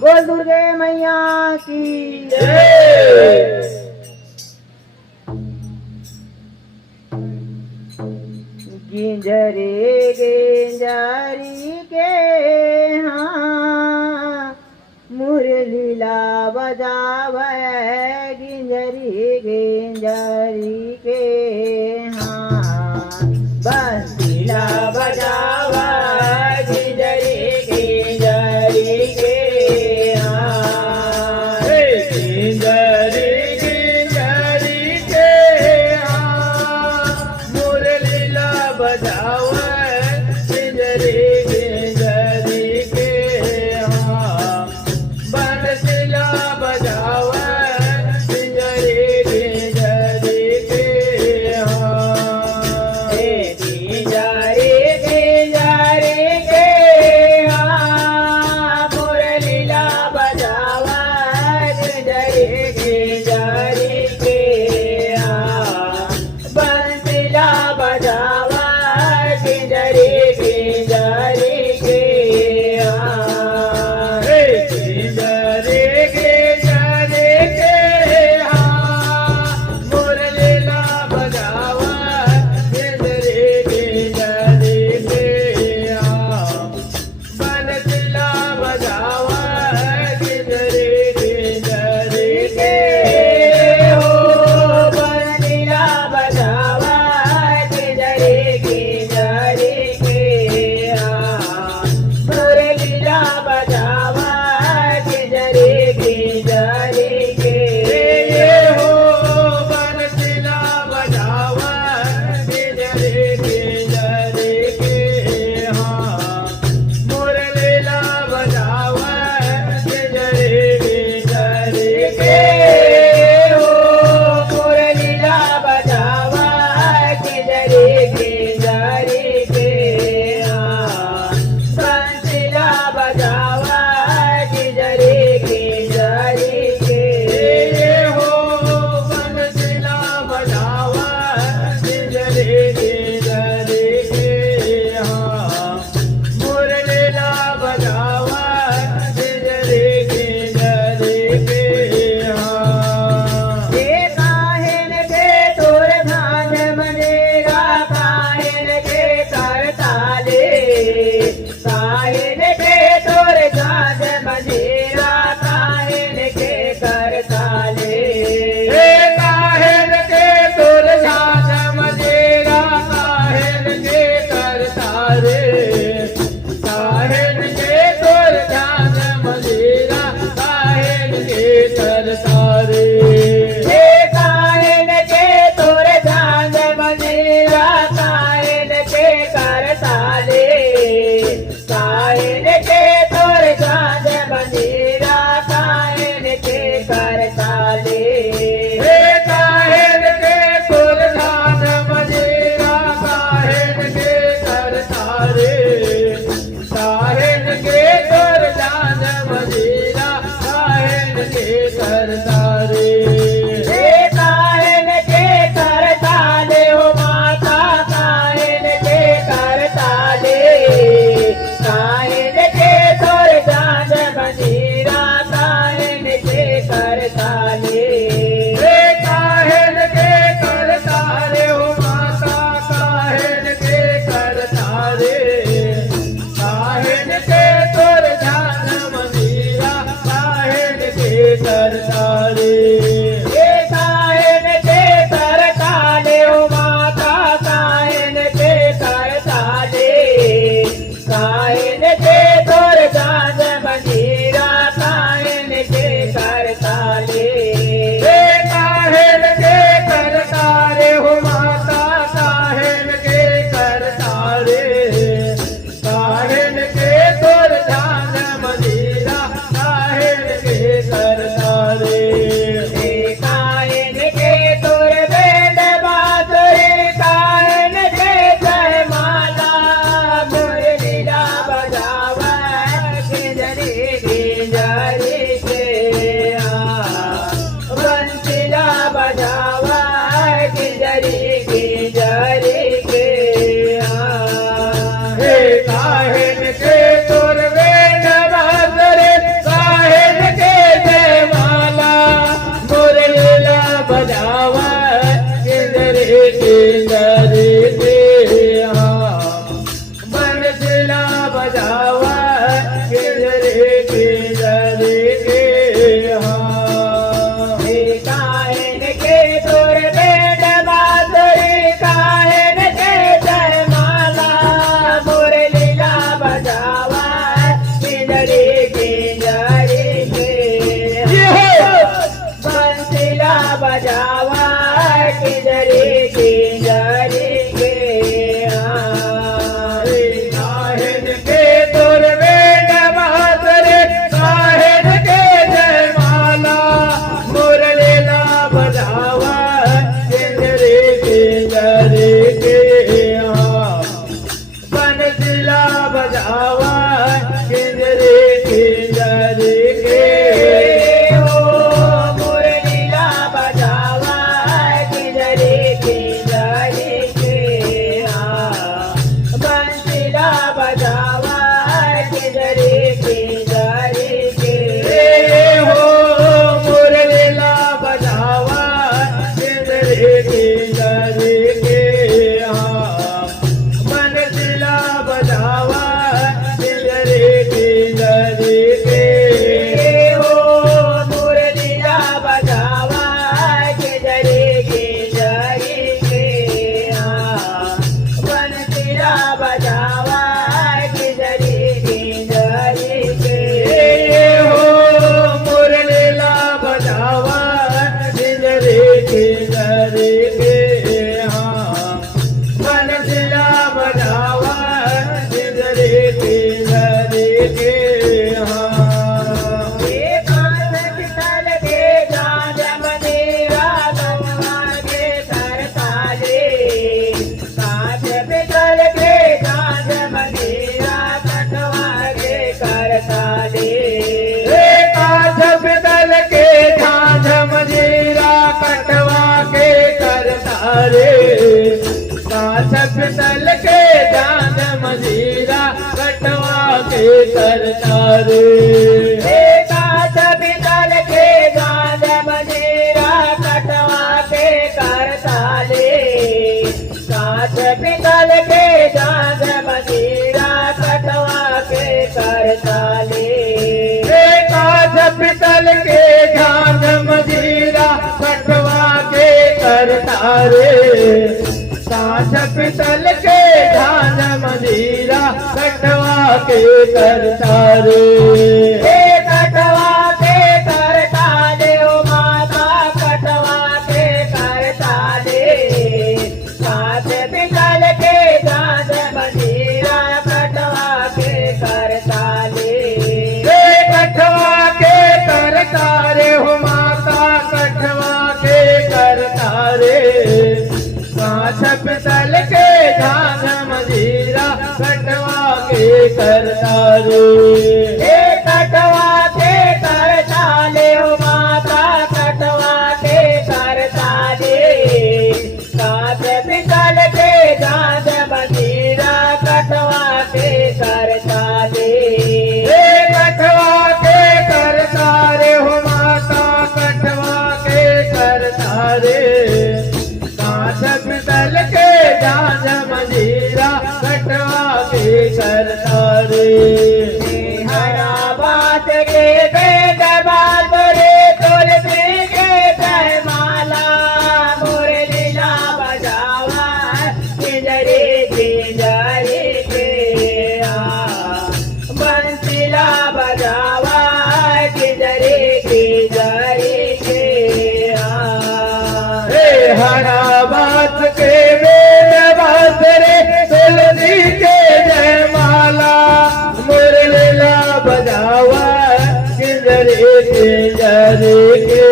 बोल दुर्गे मैया की जय। गिंजरे गिंजरी के हाँ मुरलीला बजावे गिंजरी गिंजरी के हाँ बंसीला बजावा गिंजरी गिंजरी के हाँ गिंजरी गिंजरी के हाँ मुरलीला बजावे गिंजरी गिंजरी के हाँ बंसीला बजावे गिंजरी गिंजरी के हाँ गिंजरी गिंजरी के हाँ मुरलीला बजावा गिंजरी गिंजरी के हाँ बंसीला बजावा गिंजरी गिंजरी के हाँ गिंजरी गिंजरी के हाँ मुरलीला बजावा गिंजरी गिंजरी के हाँ बंसीला बजावा गिंजरी गिंजरी के हो बंसीला बजावा गिंजरी गिंजरी के हाँ मुरलीला बजावा गिंजरी गिंजरी के हो बंसीला बजावा गिंजरी गिंजरी के हाँ मुरलीला बजावा गिंजरी गिंजरी के हो मुरलीला बजावा गिंजरी गिंजरी के हाँ बंसीला बजावा गिंजरी गिंजरी के हो बंसीला बजावा गिंजरी गिंजरी के हाँ मुरलीला बजावा गिंजरी गिंजरी के हाँ हे काहेन के तोर धान मनेरा काहेन के करताले काहेन के तोर धान मनेरा काहेन के करताले काहेन के तोर झांझ मजेरा काहेन के करता रे काहेन के तोर झांझ मजेरा काहेन के करता रे हे काहेन के तोर धान मनेरा काहेन के करताले काहेन के तोर धान मनेरा काहेन के करताले काहेन के तोर झांझ मजेरा काहेन के करता रे काहेन के तोर झांझ मजेरा काहेन के करता रे हे काहेन के करताले हो माता काहेन के करताले काहेन के तोर जान मनीरा काहेन के करताले काहेन के करता रे हो माता काहेन के करता रे काहेन के तोर झांझ मजीरा काहेन के करता रे हे काहेन के करताले हो माता काहेन के करताले काहेन के तोर जान मनीरा काहेन के करताले काहेन के करता रे हो माता काहेन के करता रे काहेन के तोर झांझ मजीरा काहेन के करता रे पितल के झांझ मजीरा कटवा के करता रे। कांच पितल के झांझ मजीरा कटवा के करता ले। कांच पितल के झांझ मजीरा कटवा के करता ले। कांच पितल के झांझ मजीरा कटवा के करता रे। कांच पितल के झांझ मजीरा कटवा के करता रे। कटवा के करता ले ओ माता कटवा के करता ले। कांच पितल के झांझ मजीरा कटवा के करता ले। कटवा के करता रे हो माता कटवा के करता रे। कांच पितल के झांझ मजीरा कटवा के करता रे। कटवा के करता ले ओ माता कटवा के करता ले। कांच पितल के झांझ मजीरा कटवा के करता ले। कटवा के करता रे हो माता कटवा के करता रे। कांच पितल के झांझ मजीरा कटवा के करता रे। हरा बात के बेद बात रे तुलसी के जयमाला। मोरे लीला बजावा किंजरी किंजरी के बंसीला बजावा किंजरी किंजरी के हरा बात के वेद बात रे तुलसी के जयमाला। मुरलीला बजावा किंजरे किंजरे के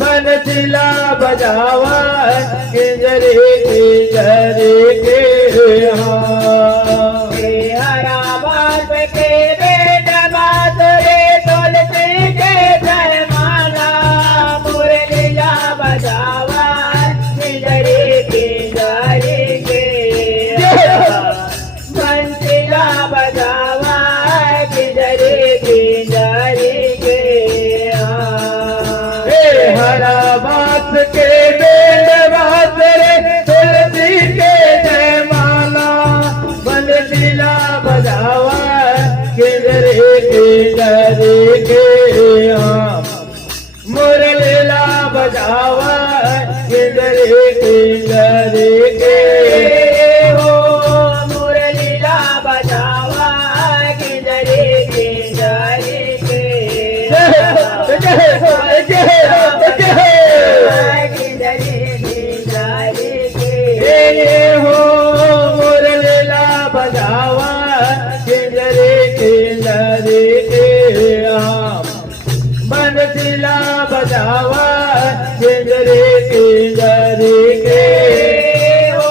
बंसीला बजावा किंजरे किंजरे के हरा बात के बेद बात रे तुलसी के जयमाला। मुरलीला बजावा किंजरी किंजरी के बंसीला बजावा किंजरी किंजरी के हरा बात के बेद बात रे तुलसी के जयमाला। बंसीला बजावा किंजरे किंजरे के मुरलीला बजावा किंजरे किंजरे के हो मुरलीला बजावा किंजरी किंजरी के किंजरी किंजरी के हो मुरलीला बजावा किंजरे किंजरे के बंसीला बजावा किंजरे किंजरे के हो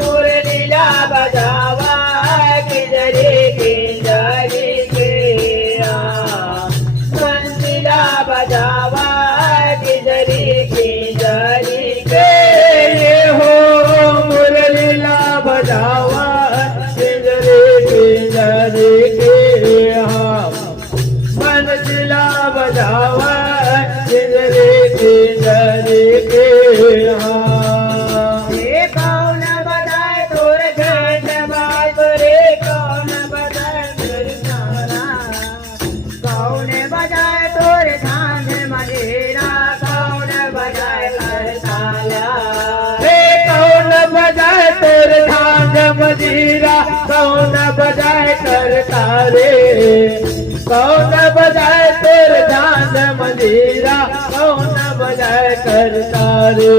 मुरलीला बजावा किंजरी किंजरी के बंसीला बजावा किंजरी किंजरी के हो मुरलीला बजावा किंजरे किंजरे के बंसीला बजावा किंजरे किंजरे के कौन बजाए तोर झंड बाज रे कौन बजाए तोर तारा। कौन बजाए तोर झांझ मजीरा कौन बजाए करताला। कौन बजाए तोर झांझ मजीरा कौन बजाए करता रे। कौन बजाए तोर झांझ मजीरा कौन बजाए करता रे।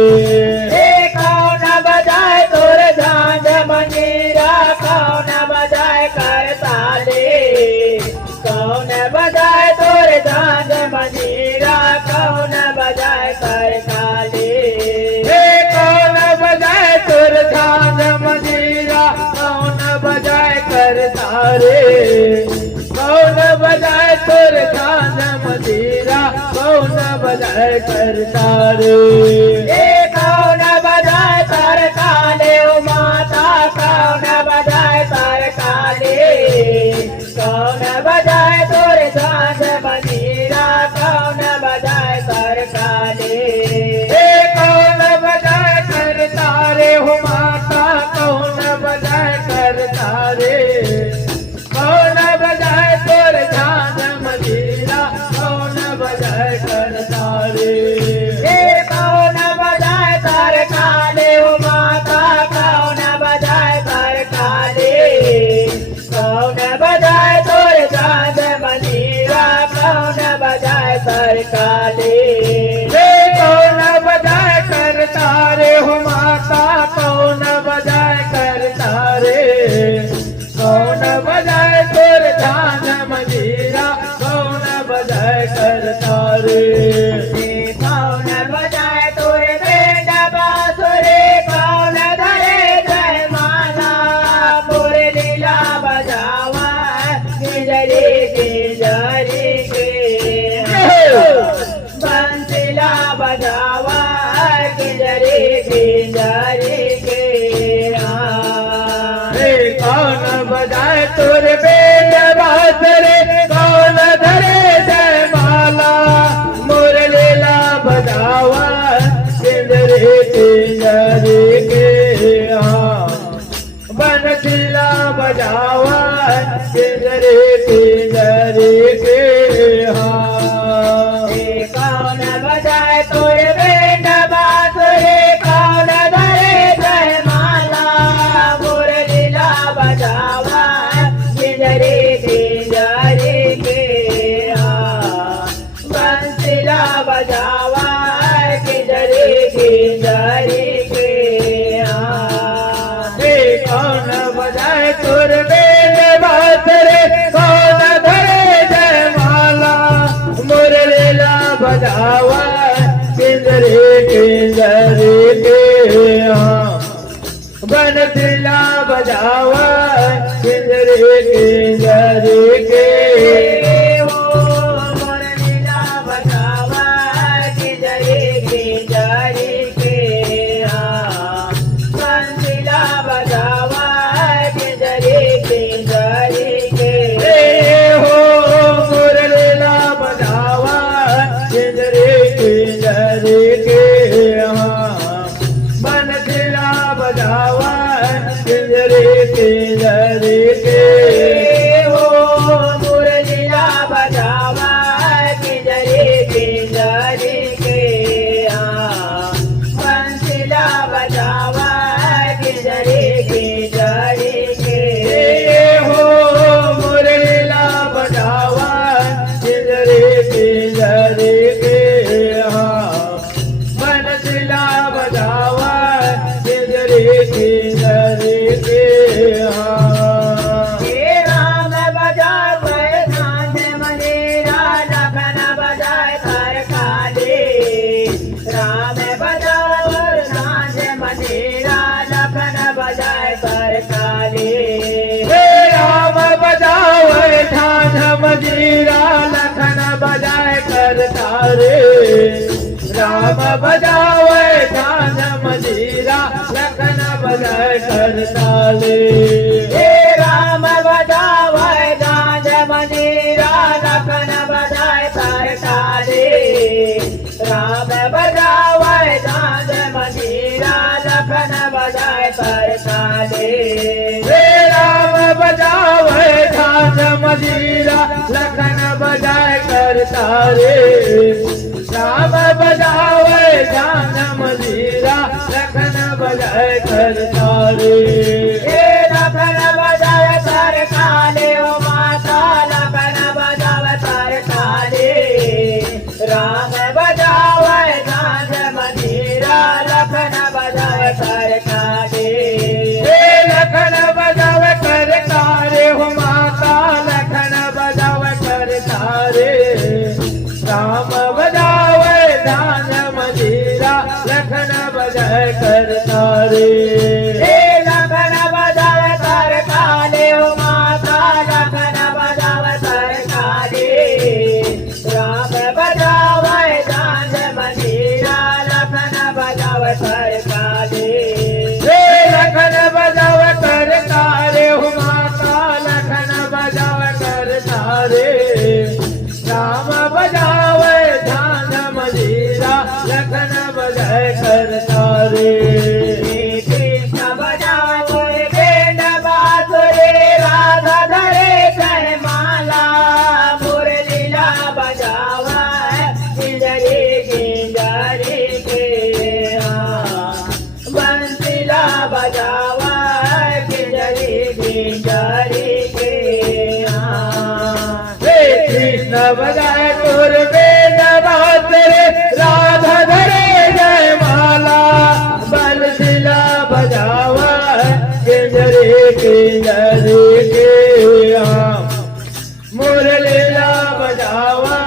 कौन बजाए तोर झांझ मजीरा कौन बजाए करता ले। कौन बजाए तोर झांझ मजीरा कौन बजाए करता ले। कौन बजाए तोर झांझ मजीरा कौन बजाए करता रे। कौन बजाए तोर झांझ मजीरा कौन बजाए करता रे। कौन बजाए करता कर काले हे कौन बजाए कर तारे हो माता कौन बजाए कर तारे कौन बजाए तोर झांझ मंजीरा कौन बजाए कर तारे कौन बजाए तोरे बेंड बांसुरी कौन धरे जय माला मोरे लीला बजावा गिजरी गिजरी के बंसिला बजावा गिजरी गिजरी के कौन बजाए तोर बेंड बांसुरी कौन धरे जय माला मोर लीला बजावा किंजरे किंजरे के बंसिला बजावा किंजरे किंजरे के कौन बजाए तोरे बेंड बांसुरी कौन धरे जय माला मोरे लीला बजावा गिजरी गिजरी के बंसिला बजावा गिजरी गिजरी के कौन बजाए तोर बेंड बांसुरी कौन धरे जय माला मोर लीला बजावा किंजरे किंजरे के बंसिला बजावा किंजरे किंजरे के मोरे लीला बजावा गिजरी गिजरी के बंसिला बजावा गिजरी गिजरी के हो मोर लीला बजावा किंजरे किंजरे के बंसिला बजावा किंजरे किंजरे के मोरे लीला बजावा गिजरी गिजरी के बंसिला बजावा गिजरी गिजरी के हो मोर लीला बजावा किंजरे किंजरे के बंसिला बजावा किंजरे किंजरे के हे राम बजाए झांझ मंजीरा लखन बजाए कर काले राम बजाए झांझ मंजीरा लखन बजाए कर काले हे राम बजावे झांझ मंजीरा लखन बजाए कर तारे राम बजावे झांझ मंजीरा लखन बजाए कर तारे हे राम बजाए झांझ मंजीरा लखन बजाए कर काले राम बजाए झांझ मंजीरा लखन बजाए कर काले हे राम बजावे झांझ मंजीरा लखन बजाए कर तारे राम बजावे झांझ मंजीरा लखन बजाए कर तारे हे लखन बजाए कर काले ओ माता लखन बजाए कर काले राम बजाए झांझ मंजीरा लखन बजाए कर काले हे लखन बजावे कर तारे हो माता लखन बजावे कर तारे राम बजावे झांझ मंजीरा लखन बजाए कर तारे हे लखन बजाए कर काले ओ माता लखन बजाए कर काले राम बजाए झांझ मंजीरा लखन बजाए कर काले हे लखन बजावे कर तारे हो माता लखन बजावे कर तारे राम बजावे झांझ मंजीरा लखन बजाए कर तारे कृष्ण बजाए बेंड बांसुरी राधा धरे जय माला मोरे लीला बजावा गिजरी गिजरी के बंसिला बजावा गिजरी गिजरी के हे कृष्ण बजाए तोर बेंड मुरलीला बजावा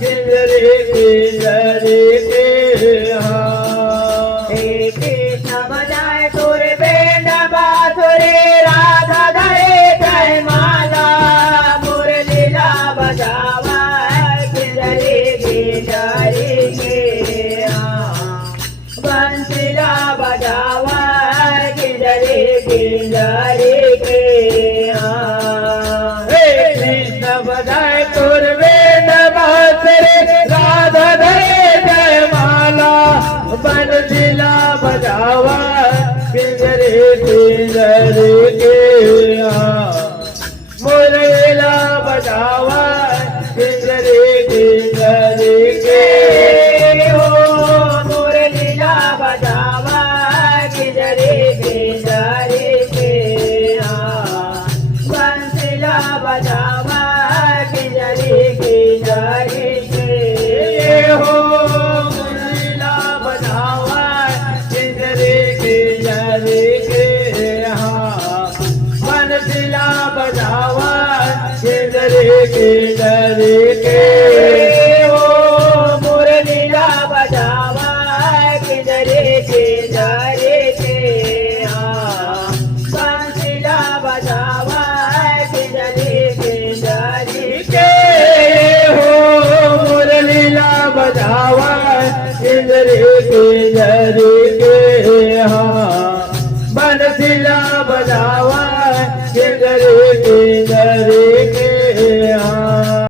किंजरे किंजरे के हाँ। हे कृष्ण बजाए सुर बेंड बांसुरी राधा धरे जय माला मुरलीला बजावा किंजरी किंजरी के हाँ। बंसीला बजावा किंजरी किंजरी के हाँ। हे कृष्ण बजाए तुर वेद बांसुरी राधा धरे जय माला बंसीला बजावा किंजरे किंजरे के हाँ। मुरलीला बजावा किंजरे